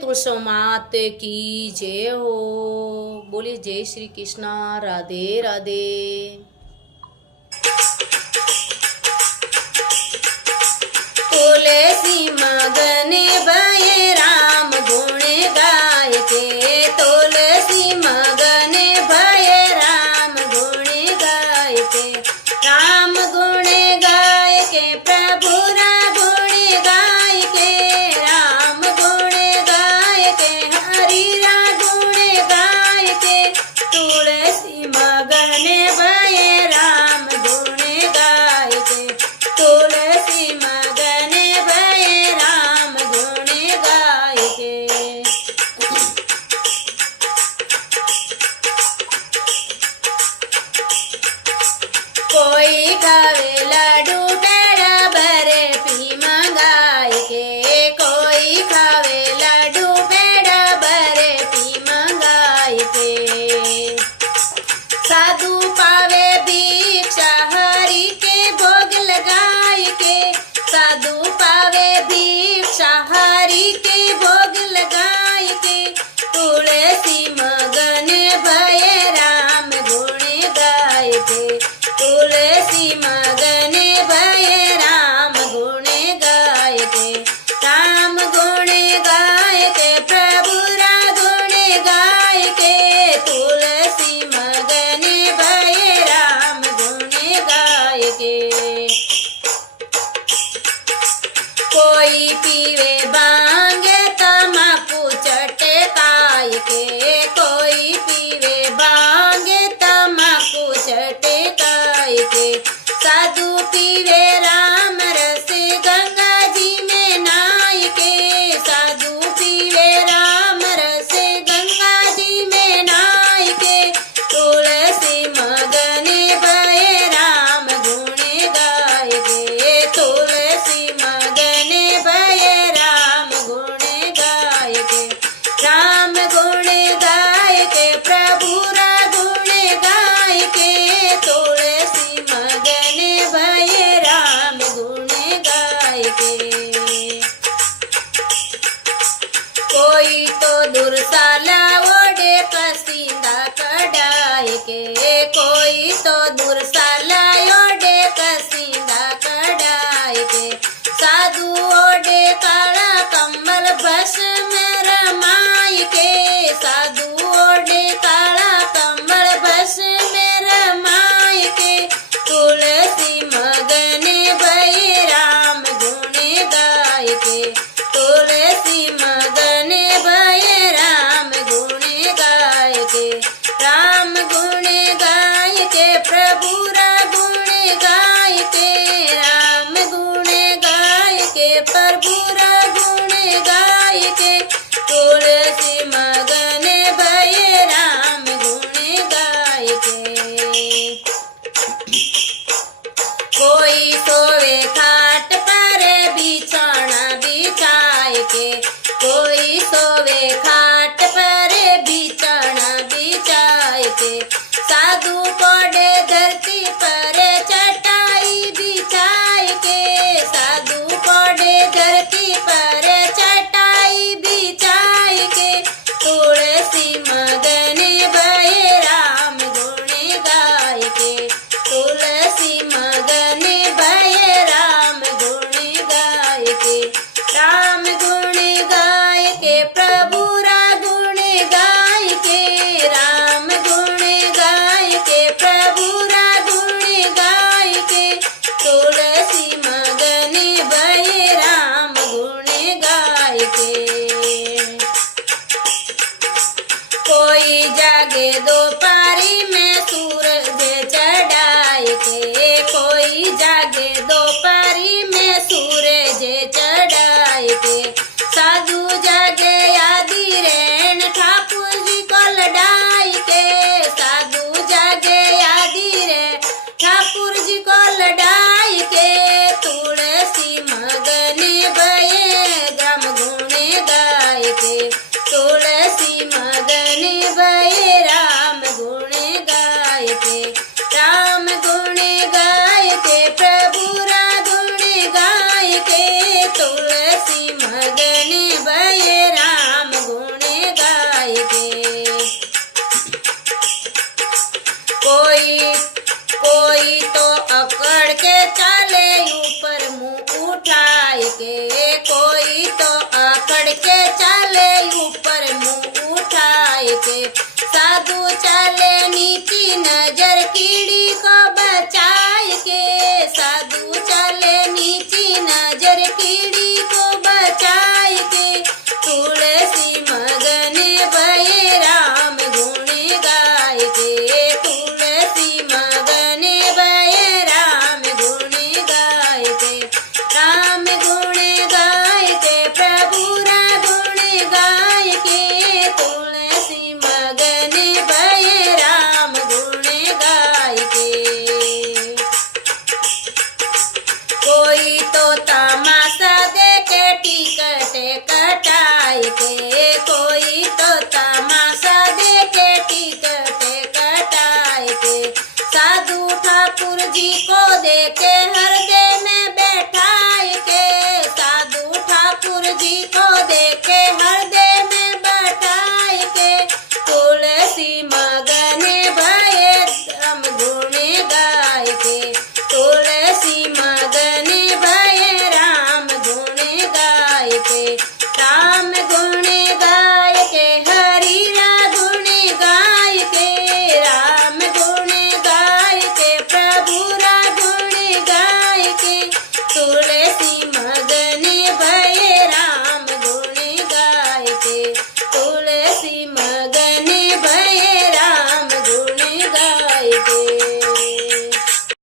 तुलसी मात की जय हो। बोलिए जय श्री कृष्ण, राधे राधे। तुलसी मगन भय राम गुण गाय के, तुलसी मगन भय राम गुण गाय के, राम गुण गाय के प्रभु रा गुण गाय के, राम गुण गाय के हरि रा गुण गाय के, तुलसी मगन भय राम गुण गाय के, तुलसी मगन भय राम गुण गाय के। कोई खावे लाडू पेड़ा भरे पी मंगाए के, कोई खावे लाडू पेड़ा भरे पी मंगाए के, साधु पावे भिक्षा हरि के भोग लगाए के, साधु पावे भिक्षा हरि के भोग लगाए के, तुलसी मगन भय राम गुण गाय के, तुलसी मगन भय राम गुण गाय के, राम गुण गाय के प्रभु रा गुण गाय के, तुलसी मगन भय राम गुण गाय के। कोई पीवे भांग तमाकू चटकाय के, कोई पीवे भांग तमाकू चटकाय के, साधु पीवे राम रस गंगा जी में नाय के, साधु पीवे राम रस गंगा जी में नाय के, तुलसी मगन भय राम गुण गाय के, तुलसी मगन भय राम गुण गाय के, राम गुण गाय के प्रभु रा गुण गाय के, तुलसी मगन भय राम गुण गाय के। कोई तो दुर्साला ओढ़े कसीदा कढ़ाई के, कोई तो दुर्साला ओढ़े कसीदा कढ़ाई के, साधु ओढ़े काला कम्बल भस्म रमाई के, साधु ओढ़े काला कम्बल भस्म रमाई के, तुलसी मगन भय राम गुण गाय के, तुलसी मगन भय राम गुण गाय के, राम गुण गाय के प्रभु रा गुण गाय के, राम गुण गाय के प्रभु रा गुण गाय के, तुलसी मगन भय राम गुण गाय के। कोई सोवे खाट पर बिछौना बिछाए के, कोई सोवे खाट पर बिछौना बिछाए के, साधु पड़े धरती पर चटाई बिछाए के, साधु पड़े धरती पर चटाई बिछाए के, तुलसी मगन भय राम गुण गाय के, तुलसी मगन भय राम गुण गाय के, राम गुण गाय के प्रभु रा गुण गाय के, राम गुण गाय के प्रभु रा गुण गाय के, तुलसी मगन भय राम गुण गाय के। कोई जागे दोपहरी में सूरज चढ़ाए के, कोई जागे दोपहरी में सूरज चढ़ाए के, साधु जागे आदि रैन ठाकुर जी को लड़ाई के, साधु जागे आदि रैन ठाकुर जी को लड़ाई के, तुलसी मगन भय राम गुण गाय के, तुलसी मगन भय राम गुण गाय के, राम गुण गाय के प्रभु रा गुण गाय के, तुलसी मगन भय राम चले ऊपर मुंह उठाए के, साधु चले नीची नजर कीड़ी को बचाए के, साधु चले नीची नजर कीड़ी को बचाए के, तुलसी मगन भये राम गुण गाय के, तुलसी मगन भये राम गुण गाय के, राम गुण गाय के, प्रभु रा गुण गाय के, तुलसी मगन भये राम गुण गाय के। कोई तो तमाशा देखे टिकट कटाए के, कोई तो तमाशा देखे टिकट कटाए के, साधु ठाकुर जी को देखे हृदय में बैठाए के, साधु ठाकुर जी को देखे